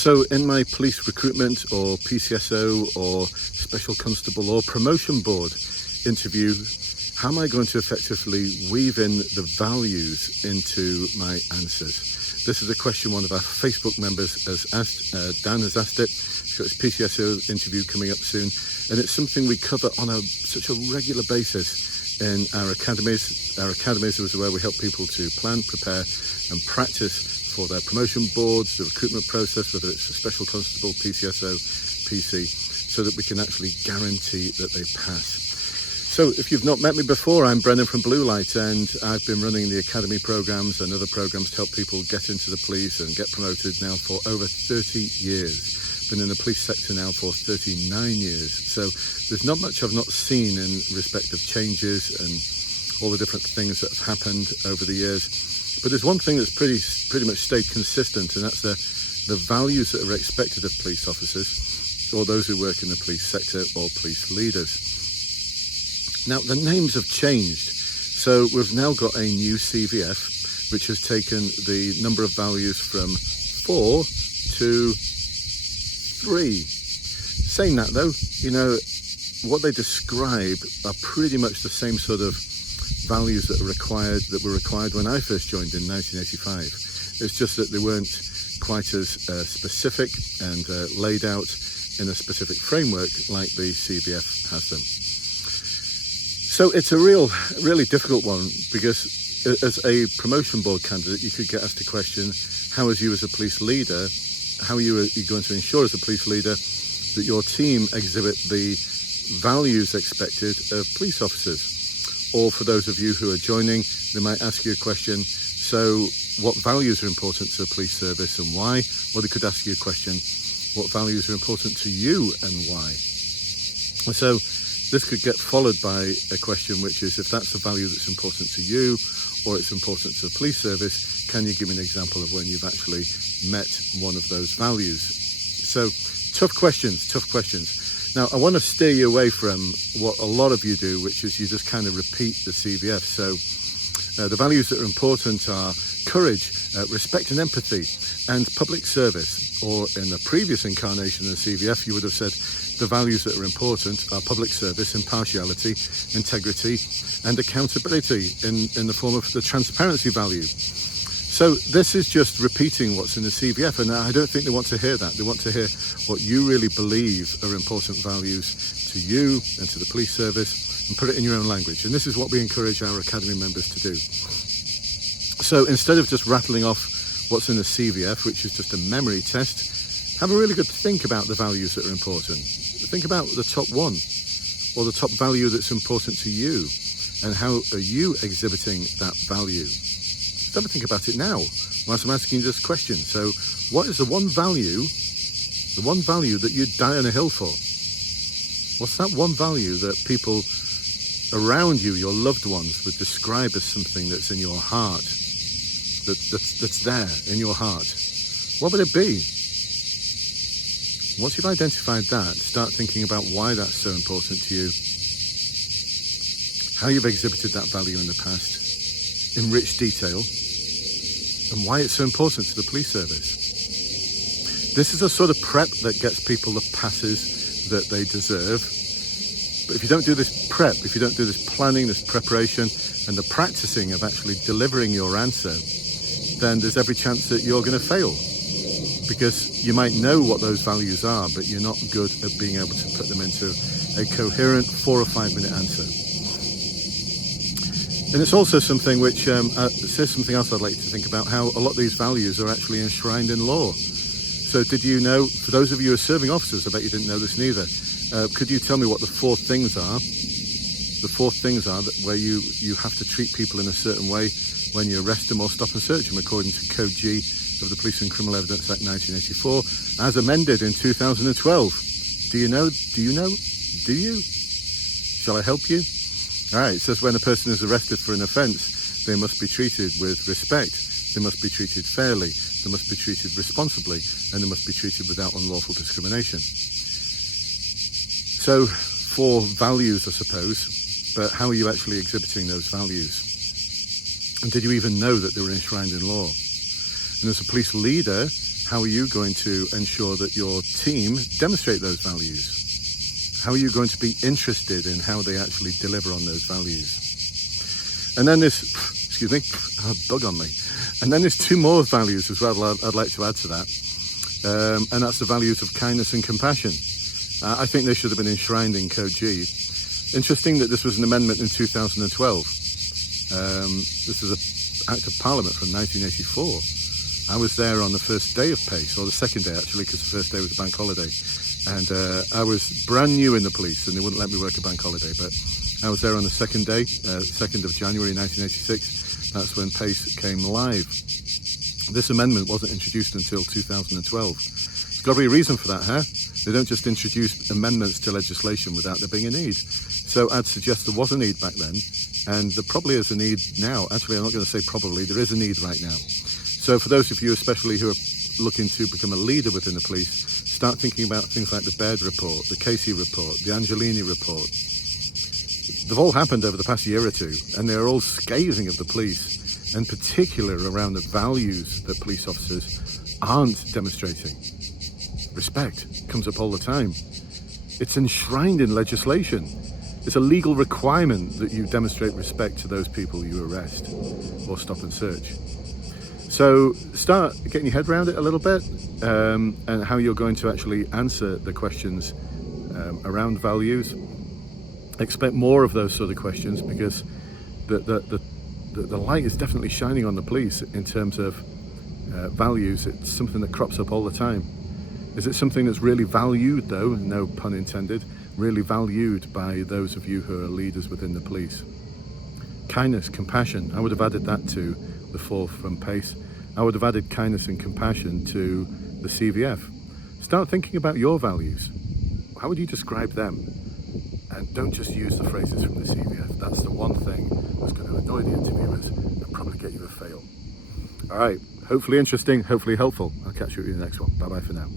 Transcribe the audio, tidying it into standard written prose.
So in my police recruitment or PCSO or special constable or promotion board interview, how am I going to effectively weave in the values into my answers? This is a question one of our Facebook members has asked. Dan has asked it. He's got his PCSO interview coming up soon. And it's something we cover on such a regular basis in our academies. Our academies is where we help people to plan, prepare and practice for their promotion boards, the recruitment process, whether it's a special constable, PCSO, PC, so that we can actually guarantee that they pass. So if you've not met me before, I'm Brendan from Bluelight, and I've been running the academy programs and other programs to help people get into the police and get promoted now for over 30 years. Been in the police sector now for 39 years. So there's not much I've not seen in respect of changes and all the different things that have happened over the years. But there's one thing that's pretty much stayed consistent, and that's the values that are expected of police officers or those who work in the police sector or police leaders. Now, the names have changed. So we've now got a new CVF, which has taken the number of values from 4 to 3. Saying that though, you know, what they describe are pretty much the same sort of values that were required when I first joined in 1985. It's just that they weren't quite as specific and laid out in a specific framework like the CVF has them. So it's a really difficult one, because as a promotion board candidate, you could get asked a question, how as you as a police leader, how are you going to ensure as a police leader that your team exhibit the values expected of police officers? Or for those of you who are joining, they might ask you a question, so what values are important to the police service and why? Or they could ask you a question, what values are important to you and why? And so this could get followed by a question which is, if that's a value that's important to you or it's important to the police service, can you give me an example of when you've actually met one of those values? So tough questions. Now, I want to steer you away from what a lot of you do, which is you just kind of repeat the CVF. So the values that are important are courage, respect and empathy, and public service. Or in the previous incarnation of the CVF, you would have said the values that are important are public service, impartiality, integrity, and accountability in the form of the transparency value. So this is just repeating what's in the CVF, and I don't think they want to hear that. They want to hear what you really believe are important values to you and to the police service, and put it in your own language. And this is what we encourage our academy members to do. So instead of just rattling off what's in the CVF, which is just a memory test, have a really good think about the values that are important. Think about the top one, or the top value that's important to you, and how are you exhibiting that value? Just have a think about it now, whilst I'm asking you this question. So what is the one value that you'd die on a hill for? What's that one value that people around you, your loved ones, would describe as something that's in your heart, that's there in your heart? What would it be? Once you've identified that, start thinking about why that's so important to you, how you've exhibited that value in the past in rich detail, and why it's so important to the police service. This is a sort of prep that gets people the passes that they deserve. But if you don't do this prep, if you don't do this planning, this preparation, and the practicing of actually delivering your answer, then there's every chance that you're going to fail. Because you might know what those values are, but you're not good at being able to put them into a coherent 4 or 5 minute answer. And it's also something which says something else I'd like to think about, how a lot of these values are actually enshrined in law. So did you know, for those of you who are serving officers, I bet you didn't know this neither, could you tell me what the 4 things are? The 4 things are that where you have to treat people in a certain way when you arrest them or stop and search them, according to Code G of the Police and Criminal Evidence Act 1984, as amended in 2012. Do you know? Do you? Shall I help you? All right, it says when a person is arrested for an offence, they must be treated with respect, they must be treated fairly, they must be treated responsibly, and they must be treated without unlawful discrimination. So, 4 values, I suppose, but how are you actually exhibiting those values? And did you even know that they were enshrined in law? And as a police leader, How are you going to ensure that your team demonstrate those values? How are you going to be interested in how they actually deliver on those values? And then there's, excuse me, a bug on me. And then there's two more values as well I'd like to add to that. And that's the values of kindness and compassion. I think they should have been enshrined in Code G. Interesting that this was an amendment in 2012. This is an Act of Parliament from 1984. I was there on the first day of PACE, or the second day actually, because the first day was a bank holiday. And I was brand new in the police and they wouldn't let me work a bank holiday, but I was there on the second day, 2nd of January 1986. That's when PACE came live. This amendment wasn't introduced until 2012. There's got to be a reason for that, huh? They don't just introduce amendments to legislation without there being a need. So I'd suggest there was a need back then, and there probably is a need now. Actually, I'm not going to say probably, there is a need right now. So for those of you especially who are looking to become a leader within the police, start thinking about things like the Baird report, the Casey report, the Angelini report. They've all happened over the past year or two, and they're all scathing of the police, in particular around the values that police officers aren't demonstrating. Respect comes up all the time. It's enshrined in legislation. It's a legal requirement that you demonstrate respect to those people you arrest or stop and search. So start getting your head around it a little bit, and how you're going to actually answer the questions around values. Expect more of those sort of questions, because the light is definitely shining on the police in terms of values. It's something that crops up all the time. Is it something that's really valued, though, no pun intended, really valued by those of you who are leaders within the police? Kindness, compassion, I would have added that to the fourth from PACE. I would have added kindness and compassion to the CVF. Start thinking about your values. How would you describe them? And don't just use the phrases from the CVF. That's the one thing that's going to annoy the interviewers and probably get you a fail. All right, hopefully interesting, hopefully helpful. I'll catch you in the next one. Bye-bye for now.